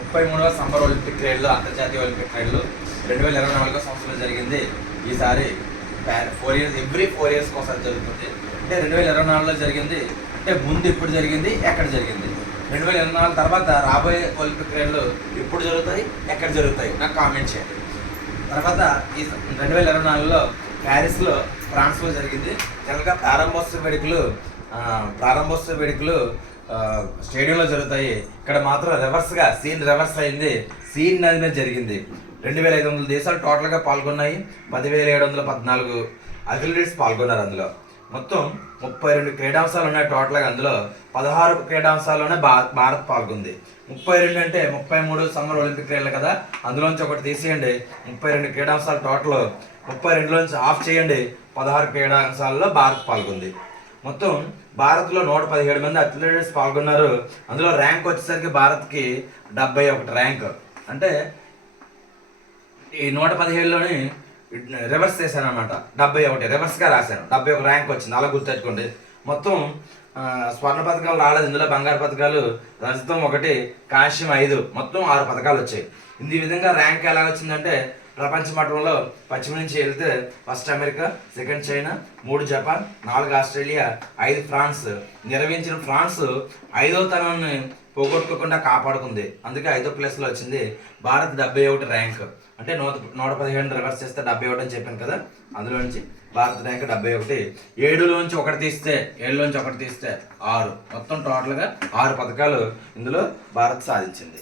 33వ summer Olympic క్రీడలు అంతర్జాతీయ Olympic క్రీడలు 2024 సంవత్సరంలో జరిగింది. ఈసారి 4 ఇయర్స్ ఎవ్రీ 4 ఇయర్స్కి ఒకసారి జరుగుతుంది. అంటే 2024లో జరిగింది అంటే ముందు ఇప్పుడు జరిగింది, ఎక్కడ జరిగింది, 2024 తర్వాత రాబోయే ఒలింపిక్ క్రీడలు ఎప్పుడు జరుగుతాయి, ఎక్కడ జరుగుతాయి నాకు కామెంట్ చేయండి. తర్వాత ఈ 2024లో ప్యారిస్లో ఫ్రాన్స్లో జరిగింది. జనరల్గా ప్రారంభోత్సవ వేడుకలు స్టేడియంలో జరుగుతాయి. ఇక్కడ మాత్రం సీన్ రివర్స్ అయింది. సీన్ నది మీద జరిగింది. 2500 దేశాలు టోటల్గా పాల్గొన్నాయి. 10,714 అథ్లెట్స్ పాల్గొన్నారు. అందులో మొత్తం 32 క్రీడాంశాలు ఉన్నాయి టోటల్గా. అందులో 16 క్రీడాంశాల్లోనే భారత్ పాల్గొంది. 32 అంటే 33 సమ్మర్ ఒలింపిక్ క్రీడలు కదా, అందులోంచి ఒకటి తీసేయండి. 32 క్రీడాంశాలు టోటల్, 32లోంచి ఆఫ్ చేయండి. 16 క్రీడాంశాలలో భారత్ పాల్గొంది. మొత్తం భారత్లో 117 మంది అథ్లెట్స్ పాల్గొన్నారు. అందులో ర్యాంక్ వచ్చేసరికి భారత్కి 71 ర్యాంక్. అంటే ఈ 117లోని రివర్స్ చేశాను అనమాట. 71 రివర్స్గా రాశాను. 71 ర్యాంక్ వచ్చింది. అలా గుర్తెట్టుకోండి. మొత్తం స్వర్ణ పథకాలు రాలేదు. ఇందులో బంగారు పథకాలు రజతం 1, కాంస్యం 5, మొత్తం 6 పథకాలు వచ్చాయి. ఈ విధంగా ర్యాంక్ ఎలా వచ్చిందంటే ప్రపంచ మట్టంలో పశ్చిమ నుంచి వెళ్తే first America, second China, 3 Japan, 4 Australia, 5 France. నిర్వహించిన ఫ్రాన్స్ 5వ తనాన్ని పోగొట్టుకోకుండా కాపాడుకుంది. అందుకే 5వ ప్లేస్లో వచ్చింది. భారత్ 71 ర్యాంక్. అంటే 115 రివర్స్ చేస్తే 71 అని చెప్పాను కదా, అందులో నుంచి భారత్ ర్యాంక్ 71. 7లోంచి ఒకటి తీస్తే 6, మొత్తం టోటల్గా 6 పథకాలు ఇందులో భారత్ సాధించింది.